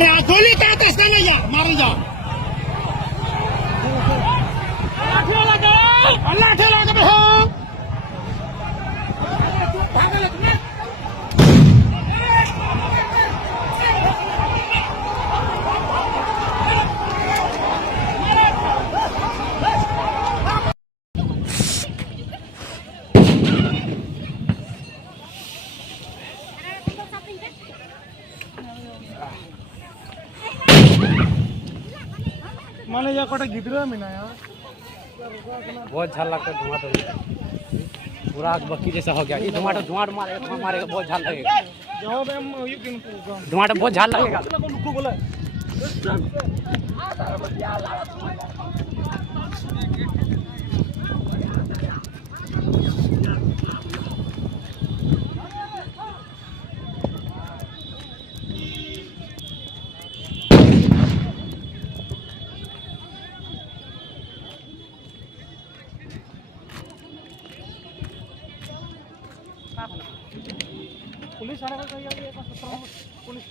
अरे गोली क्या दसता नहीं जा मारी जा अल्लाह ठेला के हो माने या कोटा गिदरा में ना यार बहुत झाल लगता है टमाटर पूरा आग बक्की जैसा हो गया ये टमाटर धुआं मारेगा बहुत झाल लगेगा जवाब हम ये किन टमाटर बहुत झाल लगेगा को बोला पुलिस आने का ये पुलिस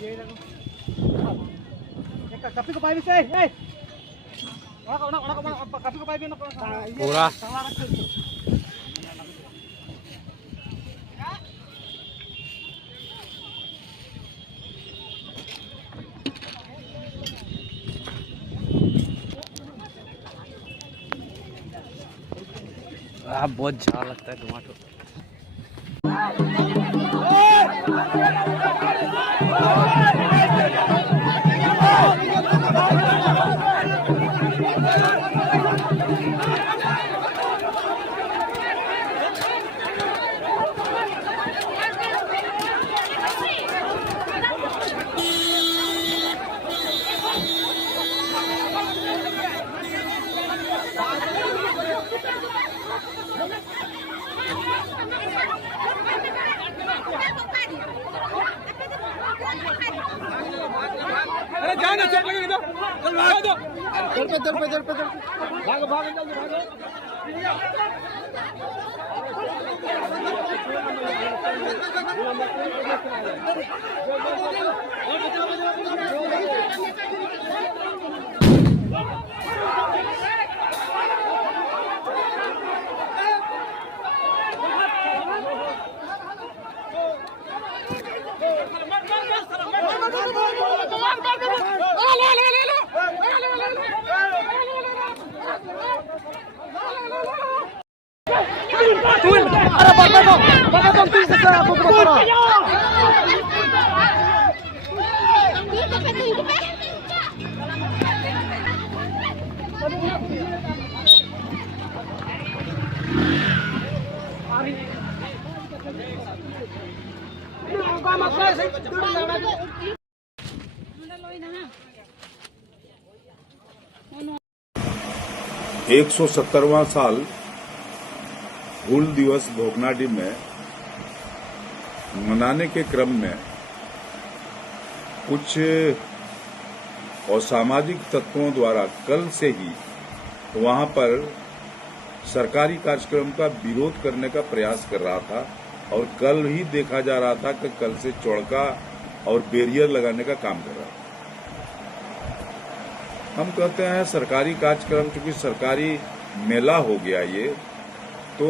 ये देखो एक कॉपी को पाई से ए कॉपी को पाई भी ना पूरा बहुत झाल लगता है टमाटर अरे जाना चल लगे इधर चल भागो दर पे भागो जल्दी भागो एक 170वां साल हूल दिवस भोगनाडीह में मनाने के क्रम में कुछ असामाजिक तत्वों द्वारा कल से ही वहां पर सरकारी कार्यक्रम का विरोध करने का प्रयास कर रहा था और कल ही देखा जा रहा था कि कल से चौड़का और बैरियर लगाने का काम कर रहा था। हम कहते हैं सरकारी कार्यक्रम चूंकि सरकारी मेला हो गया ये, तो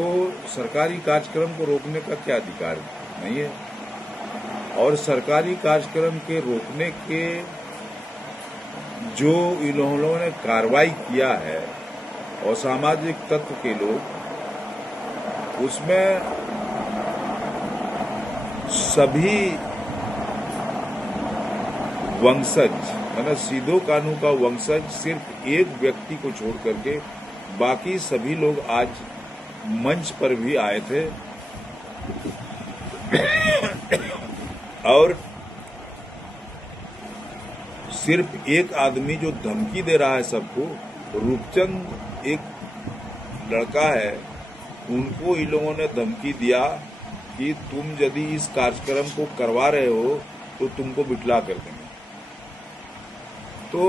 सरकारी कार्यक्रम को रोकने का क्या अधिकार नहीं है। और सरकारी कार्यक्रम के रोकने के जो इन लोगों ने कार्रवाई किया है असामाजिक तत्व के लोग, उसमें सभी वंशज मतलब सीधो कानू का वंशज सिर्फ एक व्यक्ति को छोड़ करके बाकी सभी लोग आज मंच पर भी आए थे और सिर्फ एक आदमी जो धमकी दे रहा है सबको, रूपचंद एक लड़का है, उनको इन लोगों ने धमकी दिया कि तुम यदि इस कार्यक्रम को करवा रहे हो तो तुमको बिठला कर देंगे। तो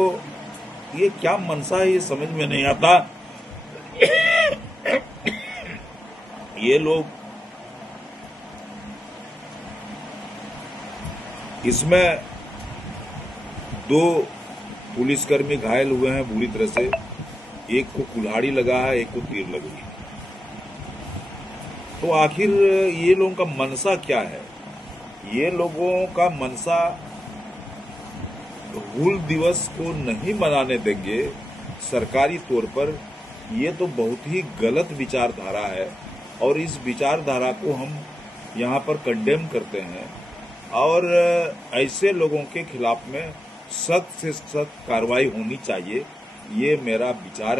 ये क्या मनसा है ये समझ में नहीं आता। ये लोग इसमें 2 पुलिसकर्मी घायल हुए हैं बुरी तरह से, एक को कुल्हाड़ी लगा है, एक को तीर लगी है। तो आखिर ये लोगों का मनसा क्या है? ये लोगों का मनसा हूल दिवस को नहीं मनाने देंगे सरकारी तौर पर, ये तो बहुत ही गलत विचारधारा है और इस विचारधारा को हम यहाँ पर कंडेम करते हैं और ऐसे लोगों के खिलाफ में सख्त से सख्त कार्रवाई होनी चाहिए, ये मेरा विचार है।